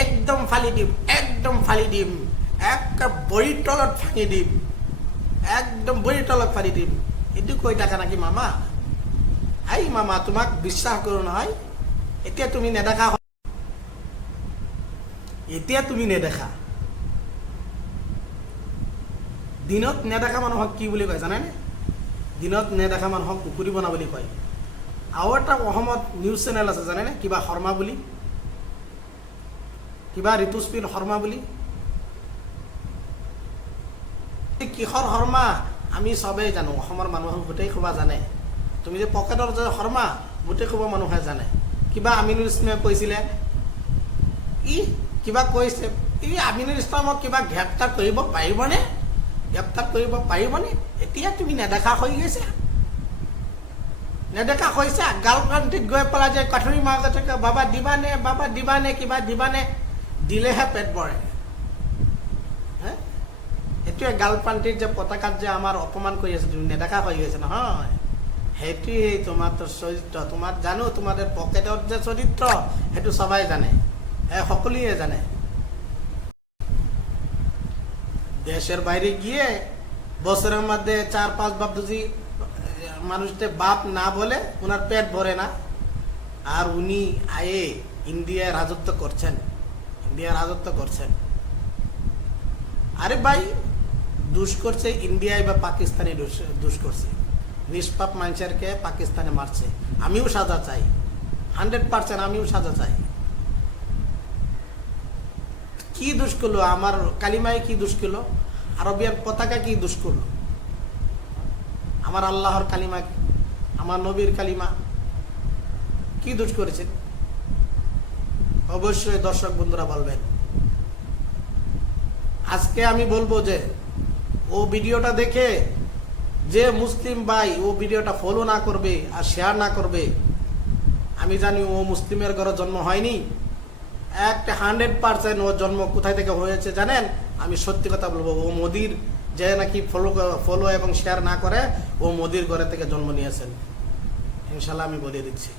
একদম ফালি দিম, একদম ফালি দিম, একটা বড়িৰ তলত ভাঙি দিম, একদম বড়িৰ তলত ফালি দিম। এইটো কৈ থাকা নাকি মামা? আই মামা, তোমাক বিশ্বাস কৰোঁ নহয়। এতিয়া তুমি নেদেখা, এতিয়া তুমি নেদেখা। দিনত নেদেখা মানুহক কি বুলি কয় জানেনে? দিনত নেদেখা মানুহক কুকুৰি বনা বুলি কয়। আৰু এটা অসমত নিউজ চেনেল আছে জানেনে? কিবা শৰ্মা বুলি, কিবা ঋতুস্পিন শৰ্মা বুলি। কিহৰ শৰ্মা আমি চবেই জানো, অসমৰ মানুহ গোটেই সোপা জানে। তুমি যে পকেটৰ যে শৰ্মা, গোটেই সোপা মানুহে জানে। কিবা আমিনুল ইছলামে কৈছিলে, কিবা কৈছে, আমিনুল ইছলামক কিবা গ্ৰেপ্তাৰ কৰিব পাৰিবনে? গ্ৰেপ্তাৰ কৰিব পাৰিবনে? এতিয়া তুমি নেদেখা হৈ গৈছা, নেদেখা হৈছা। গাৰ্লফ্ৰেণ্ডক গৈ পেলাই যে কাঠুৰি মাজতে বাবা দিবানে, বাবা দিবানে, কিবা দিবানে, দিলেহে পেট ভৰে। সেইটোৱে গাৰ্লফ্ৰেণ্ডৰ যে পতাকাত যে আমাৰ অপমান কৰি আছে, তুমি নেদেখা হৈ গৈছে নহয়। সেইটোৱেই তোমাৰ চৰিত্ৰ। তোমাৰ জানো, তোমাদেৰ পকেটৰ যে চৰিত্ৰ সেইটো সবাই জানে, সকলোৱে জানে। দেশের বাইরে গিয়ে বছরের মধ্যে 4-5 বাপ যদি মানুষকে বাপ না বলে ওনার পেট ভরে না। আর উনি আয়ে ইন্ডিয়ায় রাজত্ব করছেন, ইন্ডিয়া রাজত্ব করছেন। আরে ভাই, দুষ করছে ইন্ডিয়ায় বা পাকিস্তানে দুষ করছে। নিষ্পাপ মানুষেরকে পাকিস্তানে মারছে। আমিও সাজা চাই, 100% আমিও সাজা চাই। কি দুষ করলো? আমার কালিমায় কি দুষ করলো? আরবিয়ান পতাকা কি দুষ করলো? আমার আল্লাহর কালিমা, আমার নবীর কালিমা কি দুষ করেছে? অবশ্যই দর্শক বন্ধুরা বলবেন। আজকে আমি বলবো যে ও ভিডিওটা দেখে যে মুসলিম ভাই ও ভিডিওটা ফলো না করবে আর শেয়ার না করবে, আমি জানি ও মুসলিমের ঘরে জন্ম হয়নি। একটা 100% ও জন্ম কোথায় থেকে হয়েছে জানেন? আমি সত্যি কথা বলবো, ও মোদির যে নাকি ফলো এবং শেয়ার না করে, ও মোদির ঘরে থেকে জন্ম নিয়েছেন। ইনশাল্লাহ আমি বলে দিচ্ছি।